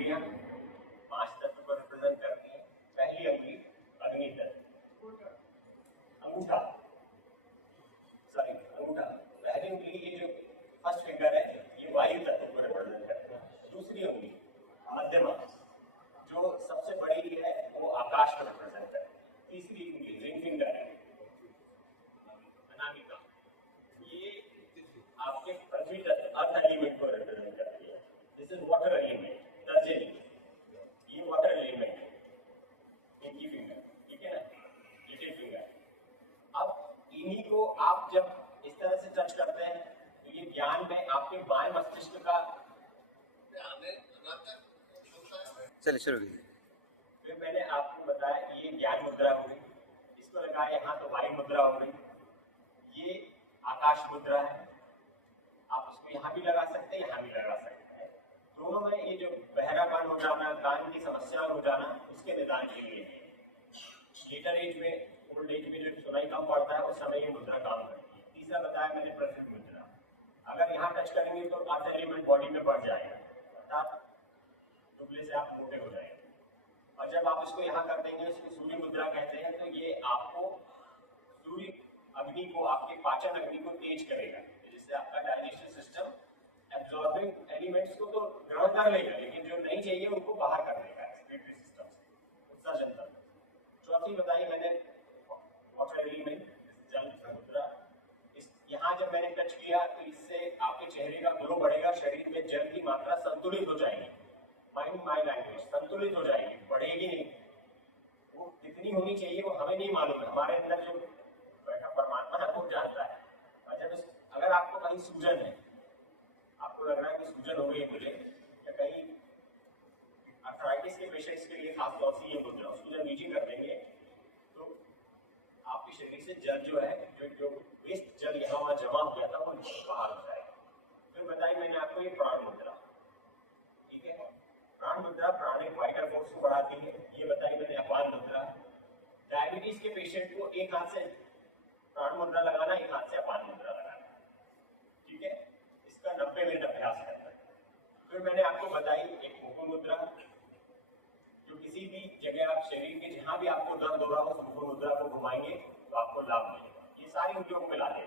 उंगलियां 5 तत्व को रिप्रेजेंट करती हैं। पहली उंगली अग्नि तत्व, अंगूठा, पहली उंगली ये जो फर्स्ट फिंगर है ये वायु तत्व को रिप्रेजेंट करती है। दूसरी उंगली मध्यमा जो सबसे बड़ी है वो आकाश को रिप्रेजेंट करती है। तीसरी उंगली रिंग फिंगर है अनामिका, ये आपके पृथ्वी तत्व अर्थ एलिमेंट को रिप्रेजेंट करती है। दिस इज वाटर एलिमेंट, तर्जनी, ये वाटर एलिमेंट है। पिंकी फिंगर, ठीक है ना, लिटिल फिंगर। अब इन्हीं को आप जब इस तरह से टच करते हैं तो ये ज्ञान में आपके बाएं मस्तिष्क का चलिए शुरू कीजिए। फिर मैंने आपको बताया कि ये ज्ञान मुद्रा हो गई, इसको लगाया यहाँ तो वायु मुद्रा हो गई, ये आकाश मुद्रा है। आप उसको यहाँ भी लगा सकते हैं, यहाँ भी लगा सकते हैं। दोनों में ये जो बहरापन हो जाना, कान की समस्या हो जाना, उसके निदान के लिए लेटर एज में, ओल्ड एज में जो सुनाई कम पड़ता है उस समय ये मुद्रा काम करती है। तीसरा बताया मैंने प्रसिद्ध मुद्रा, अगर यहाँ टच करेंगे तो अर्थ एलिमेंट बॉडी में बढ़ जाएगा, अर्थात दुबले से आप मोटे हो जाएंगे। और जब आप इसको यहाँ कर देंगे, इसको सूर्य मुद्रा कहते हैं, तो ये आपको सूर्य अग्नि को, आपके पाचन अग्नि को तेज करेगा, जिससे आपका डाइजेशन सिस्टम एब्जॉर्बिंग एलिमेंट्स को तो ग्रहण कर लेगा, लेकिन जो नहीं चाहिए उनको बाहर कर देगा एक्सक्रीटरी सिस्टम से, उत्सर्जन तंत्र। चौथी बताई मैंने वाटर एलिमेंट, जल मुद्रा। यहाँ जब मैंने टच किया तो इससे आपके चेहरे का ग्लो बढ़ेगा, शरीर में जल की मात्रा संतुलित हो जाएगी, माइंड माई लैंग्वेज संतुलित हो जाएगी, बढ़ेगी नहीं। वो कितनी होनी चाहिए वो हमें नहीं मालूम है, हमारे अंदर जो बैठा परमात्मा है वो जानता है। और जब अगर आपको कहीं सूजन है, आपको लग रहा है कि सूजन हो गई है मुझे, या कहीं आर्थराइटिस के पेशेंट्स के लिए खास तौर से ये मुद्रा, सूजन नीचे कर देंगे तो आपके शरीर से जल जो है, जो वेस्ट जल यहाँ वहाँ जमा हो गया था वो बाहर हो जाएगा। फिर बताई मैंने आपको ये प्राण मुद्रा, ठीक है। प्राण मुद्रा प्राणिक वाइटल फोर्स को बढ़ाती है। ये बताई मैंने अपान मुद्रा, डायबिटीज के पेशेंट को एक हाथ से प्राण मुद्रा लगाना, एक हाथ से अपान मुद्रा लगाना, ठीक है। इसका 90 मिनट अभ्यास करना है। फिर मैंने आपको बताई एक मुकुर मुद्रा, जो किसी भी जगह आप शरीर के जहां भी आपको दर्द हो रहा हो, मुकुर मुद्रा को घुमाएंगे तो आपको लाभ मिलेगा। ये सारी उद्योग में लाते